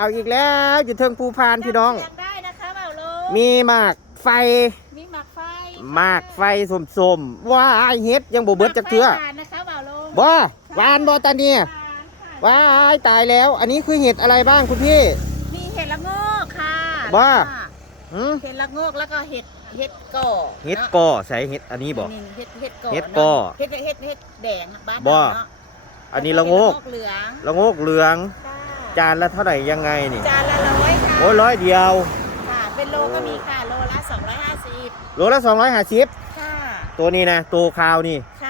เอาอีกแล้วอยู่เทิงภูพานพี่น้อง จำเสียได้นะคะเบาโลมีหมากไฟมีหมากไฟหมากไฟสมๆว้ายเฮ็ดยังบ่เบิดจักเทื่อหมากไฟหวานนะคะเบาโลบ่หวานบ่ตาเนี่ยหวานค่ะว้ายตายแล้ว อันนี้คือเห็ดอะไรบ้างคุณพี่ มีเห็ดละโงกค่ะบ้าค่ะหืมเห็ดละโงกแล้วก็เห็ดเห็ดก่อเห็ดนาะกอใส่เห็ดอันนี้บ่ นี่เห็ดเห็ดก่อเห็ดก่อเนาะเห็ดเห็ดเห็ดแดงบ้านบ่เราเนาะอันนี้ละโงกเห็ดเหลืองละโงกเหลืองค่ะ จานละเท่าไหร่ยังไงนี่ จานละร้อยค่ะโอ้ยร้อยเดียว ค่ะ เป็นโลก็มีค่ะ โลละ250โลละ250ค่ะ ตัวนี้นะตัวคาวนี่ ค่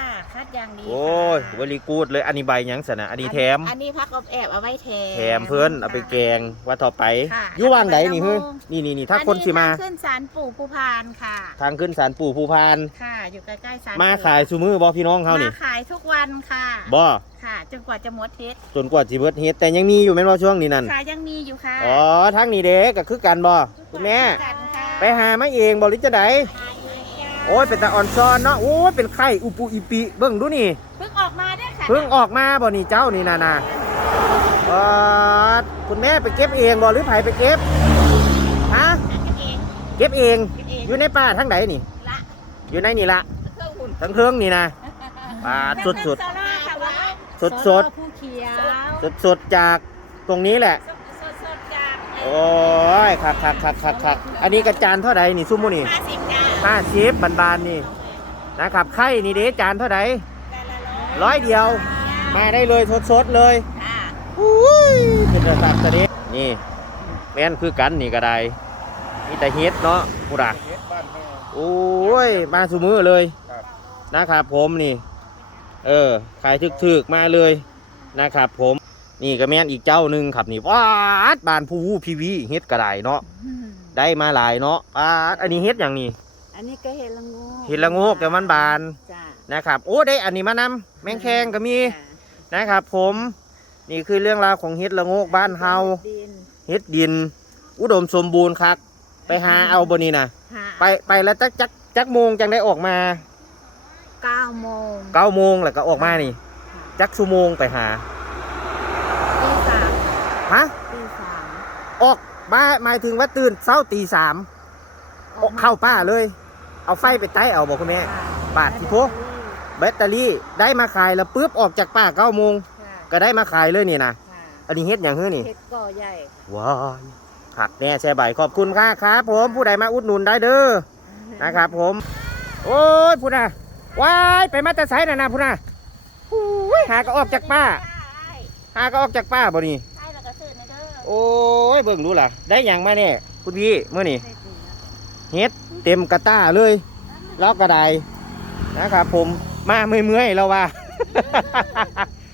ะคัด อย่างดีโอ้ยบริกูดเลยอันนี้ใบหยังสนะอันนี้แถมอันนี้พักอบแอบเอาไว้แถม แถมเพื่อนเอาไปแกงว่าต่อไปค่ะอยู่ว่างไหนนี่เอาไปเฮ้ยละโงนี่นี่นี่ถ้าคนสิมา อัทงขึ้นศาลปู่ภูพานค่ะ ทางขึ้นศาลปู่ภูพาน ค่ะ อยู่ใกล้ๆศาลมาปู่ขายซูมือบ่พี่น้องเขานี่มาขายทุกวันค่ะบ่ค่ะ จนกว่าจะหมดเทศจนกว่าสิเบิดเฮ็ดแต่ยังมีอยู่แม่นบ่ช่วงนี้นั่นค่ะยังมีอยู่ค่ะอ๋อทางนี้เด้ก็คือกันบ่คุณแม่กันค่ะไปหามาเองบ่หรือจะได โอ้ยเป็นตาอ่อนซ้อนเนาะโอ้ยเป็นไข่อุปุอีปิเบิ่งดูนี่เพิ่งออกมาด้วยค่ะเพิ่งออกมาบ่นี่เจ้านี่น่ะนะเออคุณแม่ไปเก็บเองบ่หรือไผไปเก็บฮะกันเองเก็บเองกินเองอยู่ในป่าทั้งไหนนี่ละอยู่ในนี่ละเครื่องหุ่นทั้งเครื่องนี่นะปลาสดสดโซล่าค่ะว่าสดสดผู้เขียวสดสดๆจากตรงนี้แหละสดสดๆจากโอ้ยคักคักคักคักคักอันนี้กระจานเท่าไหร่นี่ซุมโมนี่ห้าสิบจ้า ห้าสิบบานๆนี่นะครับไข่นี่เด้จานเท่าไหร่จานละร้อยเดียว มาได้เลยสดสดๆเลยค่ะอุ้ยเป็นระดับตะนี้นี่ แม่นคือกันนี่ก็ได้มีแต่เฮ็ดเนาะพูดอะเฮ็ดบ้านแม่โอ้ย มาสุมือเลยครับนะครับผมนี่ เออขายถึกๆมาเลยนะครับผมนี่ก็แม่นอีกเจ้าหนึ่งครับนี่ว้าดบานผู้พีวีเฮ็ดกระไดเนาะได้มาหลายเนาะว้าดอันนี้เฮ็ดอย่างนี้ อันนี้ก็เห็ดละโงกเห็ดละโงกแต่มันบานจ้านะครับ โอ้ได้อันนี้มานำแมงแคงก็มีนะครับ ผมนี่คือเรื่องราวของเฮ็ดละโงกบ้านเฮาดินเฮ็ดดิน อุดมสมบูรณ์ครับ ไปหาเอาบนนี้นะหาไปไปแล้วจักจักจักโมงจังได้ออกมาเก้าโมงเก้าโมงแล้วก็ออกมานี่ จักชั่วโมงไปหาตีสามฮะตีสามออกมาหมายถึงว่าตื่นเช้าตีสามออกเข้าป้าเลย เอาไฟไปใต้เอาบอกคุณแม่ บาทที่พก แบตเตอรี่ได้มาขายแล้วปุ๊บออกจากป้าเก้าโมงก็ได้มาขายเลยนี่นะอันนี้เฮ็ดอย่างเฮ้อนี่เห็ดก่อใหญ่ว้ายผักแน่แช่ใบขอบคุณค่ะครับผมผู้ใดมาอุดหนุนได้เด้อนะครับผม โอ้ยพูดนะว้ายไปมาแต่ไสน่ะนะพูดนะหูยหาก็ออกจากป้า หาก็ออกจากป้าบ่นี่ใช่แล้วก็ซื้อในเด้อโอ้ยเบิ่งดูล่ะ ได้หยังมาเนี่ยคุณพี่เมื่อนี่ เฮ็ดเต็มกระต้าเลยแล้วกระไดนะครับผมมาเมื่อยๆแล้วว่า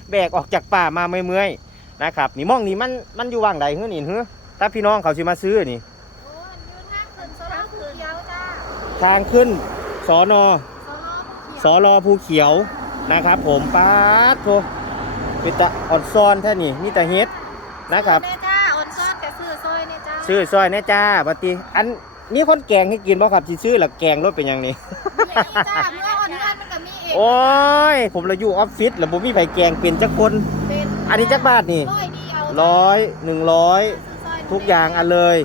แบกออกจากป่ามาเมื่อยๆนะครับนี่มองนี่มันมันอยู่ว่างใดเฮ้อนี่เฮ้อถ้าพี่น้องเขาสิมาซื้อนี่โอ้ยยืนห้างขึ้นโซล่าผู้เขียวจ้าทางขึ้นสอนอโซล่าผู้เขียวสอรอภูเขียวนะครับผมป้าดโทเป็นตะอ่อนซ้อนแท่นี่มีแต่เฮ็ดนะครับเน่จ้าออนซ่อนแต่ซื้อซอยเน่จ้าซื้อซอยแน่จ้าบัดนี้อัน นี้คนแกงให้กินบ่ครับที่ซื้อแล้วแกงรถเป็นหยังนี่มีอันนี้จ้าเมื่ออ่อนเงินมันก็มีเองโอ้ย ผมเราอยู่ออฟฟิศแล้วผมมีไผแกงเป็นจักคน เป็นอันนี้จักบาทนี่ร้อยเดียวร้อยหนึ่งร้อยซื้ซอยทุกอย่างอันเลย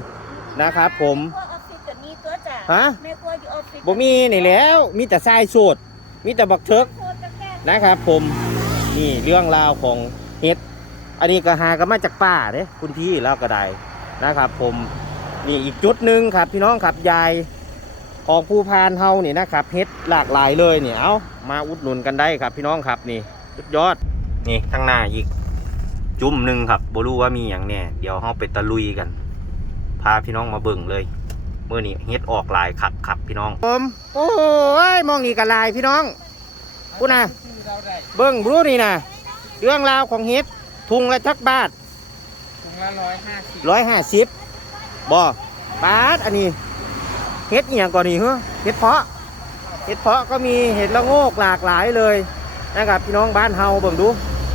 นะครับผม พวกออฟฟิศก็มีตัวจ้าฮะ แม่ครัวอยู่ออฟฟิศบ่มีนี่แล้ว มีแต่ทรายโสดมีแต่บักเทิก โคตรจะแก้นะครับผมนี่เรื่องราวของเฮ็ด อันนี้ก็หากันมาจากป่าเด้คุณพี่แล้วก็ได้นะครับ ผม นี่อีกจุดหนึ่งครับพี่น้องครับยายของภูพานเฮานี่นะครับเฮ็ดหลากหลายเลยเนี่ยเอามาอุดหนุนกันได้ครับ พี่น้องครับนี่สุดยอดนี่ข้างหน้าอีกจุ่มหนึ่งครับบ่รู้ว่ามีอย่างแน่เดี๋ยวเฮาไปตะลุยกัน พาพี่น้องมาเบิ่งเลยเมื่อนี้เฮ็ดออกหลายขับขับพี่น้องผมโอ้ยมองนี่ก็ลายพี่น้องพูดนะซื้อเราได้เบิ่งรู้นี่นะเรื่องราวของเฮ็ดทุงละจักบาทถุงละร้อยห้าสิบร้อยห้าสิบ บ่บาทอันนี้เฮ็ดอหย่างก่อนนี่เหรอเฮ็ดเพาะเฮ็ดเพาะก็มีเห็ดละโงกหลากหลายเลยนะครับพี่น้องบ้านเฮาเบิ่งดู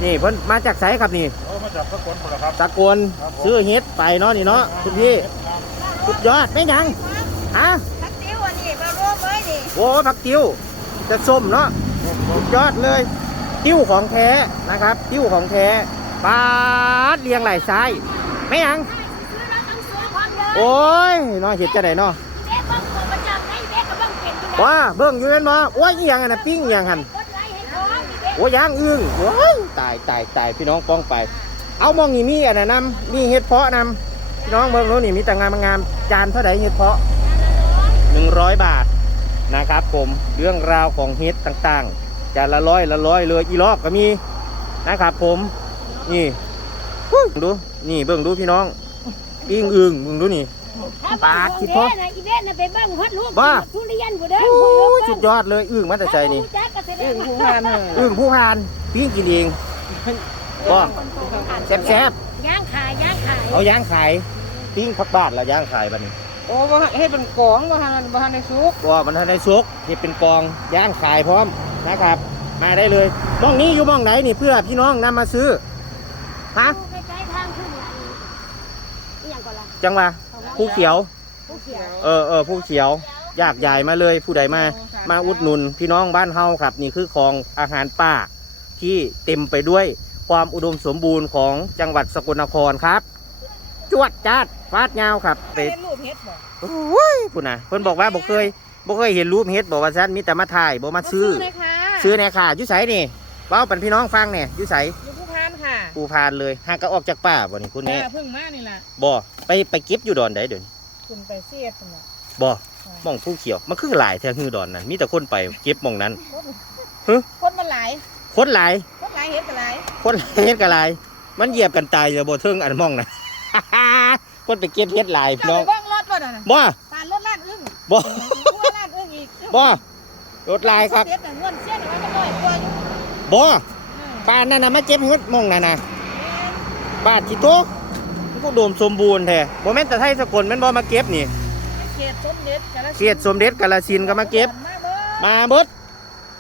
นี่เพิ่นมาจากไสครับนี่โอ้มาจากสกลหมดแล้วครับตะกวนซื้อเฮ็ดไปเนาะนี่เนาะคุณพี่สุดยอดไม่ยังฮะทักติ้วอันนี้มารวมไว้ดิโอ้ผักติ้วจะส้มเนาะ สุดยอดเลย ติ้วของแท้นะครับ ติ้วของแท้ปาดเรียงไหลซ้ายไม่ยังใโอ้ยน้อยเห็ดจะได้เนาะเด็กบางคนประจำให้เด็กก็บางเป็นอยู่แล้วว้าเบิ่งอยู่เห็นบ่โอ้ยอีหยังอันน่ะปิ้งอีหยังหั่นกดไลค์ให้พร้อมมีเด็กโอ้ยย่างอึ้งโอ้ยตายตายตายพี่น้องป้องไป เอามองนี่มีอันน่ะนํมีเห็ดเพาะนํพี่น้องเบิ่งโน้นนี่มีแต่งามงามๆจานเท่าใดเห็ดเพาะ100 บาทนะครับผมเรื่องราวของเห็ดต่างๆจานละร้อยละร้อยเลยอีลอกก็มีนะครับผมนี่ฮู้ดูนี่เบิ่งดูพี่น้อง ปิ้งอึ้งมึงดูนี่ปากคิดพอนะอีเด็กน่ะไปบ้างฮอดลูกบ้า ทุเรียนบ่เด้อโอ้ยสุดยอดเลยอึ้งมาแต่ใจนี่จักก็แสดเอ้งยว่าผู้พันเอออึ้งผู้พานปิ้งกินเองก็แซ่บย่างขายย่างขายๆเอาย่างขายปิ้งพักบาทละย่างขายบัดนี้โอ้บ่ให้เป็นกองบ่ทันบ่ทันในซุกก็มันทันได้ซุกเห็ดเป็นกองย่างขายพร้อมนะครับ มาได้เลยมองนี้อยู่มองไหนนี่เพื่อพี่น้องนำมาซื้อฮะ ใกล้ๆทางขึ้นอันนี่ยังก่อนล่ะ จังหวะผู้เขียว ผู้เขียวเออเออผู้เขียว อยากใหญ่มาเลยผู้ใดมา มาอุดหนุนพี่น้องบ้านเฮาครับ นี่คือของอาหารป่าที่เต็มไปด้วยความอุดมสมบูรณ์ของจังหวัดสกลนครครับ จวดจัดฟาดยาวครับไปเป็นรูปเฮ็ดบ่โอ้ยพูดนะเพิ่นบอกว่าบ่เคยบ่เคยเห็นรูปเฮ็ดบอกว่าซั่นมีแต่มาถ่ายบ่มาซื้อเลยค่ะซื้อแน่ค่ะอยู่ไสนี่เว้าปันพี่น้องฟังเนี่ยอยู่ไสอยู่ ผู้พันค่ะปูพานเลยหากก็ออกจากป่าบ่นี่คุณเอแม่อเพิ่งมานี่ล่ะบ่ไปไปเก็บอยู่ดอนใดเดี๋ยวนี้ขึ้นไปเสียดนั่นล่ะบ่หมองผู้เขียว มันคือหลายแท้ฮือดอนนั้นมีแต่คนไปเก็บหมองนั้นคนมันหลายคนหลายคนหลายเฮ็ดก็หลายคนเฮ็ดกะลายมันเหยียบกันตายเลยบ่เทิงอันมองนะคนไปเก็บเฮ็ดหลายพี่เจ้าน้อไปงเบิ่งรถบ่นั่นน่ะบ่ปานรถลาดอึ้งบ่กลัวลาดอึ้งอีกบ่รถลายครับเสียดน่ะเงินเสียดน่ะมันก็น้อยกว่าอยู่บ่ เออป่านนั่นน่ะมาเก็บเฮ็ดมองนั่นน่ะบาดจิโตมันก็โดมสมบูรณ์แท้บ่แม่นแต่ไทยสกลแม่นบ่มาเก็บนี่เขตสมเด็จกาฬสินธุ์เขตสมเด็จกาฬสินธุ์ก็มาเก็บมาเบิ่งมาเบิด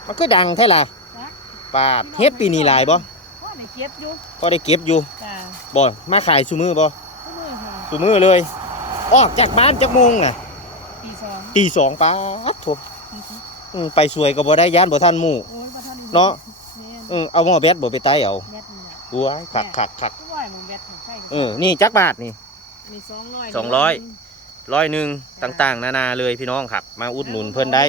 มันก็ดังแท้ล่ะปาดเฮ็ดปีนี้หลายบ่ว่าได้เก็บอยู่ก็ได้เก็บอยู่จ้าบ่มาขายซุมือบ่ทุกมื้อค่ะซุมือเลยออกจากบ้านจักโมงน่ะตีสองตีสองป้าดโถอืมไปสวยก็บ่ได้ย่านบ่ทันหมู่โอ้ยบ่ทันได้เนาะแม่น เออเอาหม้อแบตบ่ไปไต้เอาแบตนี่ล่ะบัวขักขักขักทุกว่าหมองแบตของใช่เออนี่จักบาทนี่ อันนี้200สองร้อย ร้อยหนึ่งต่างๆ นานาเลยพี่น้องครับ มาอุดหนุนเพื่อนได้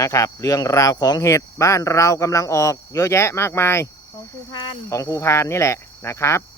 นะครับ เรื่องราวของเห็ดบ้านเรากำลังออกเยอะแยะมากมาย ของผู้พัน ของภูพานนี่แหละนะครับ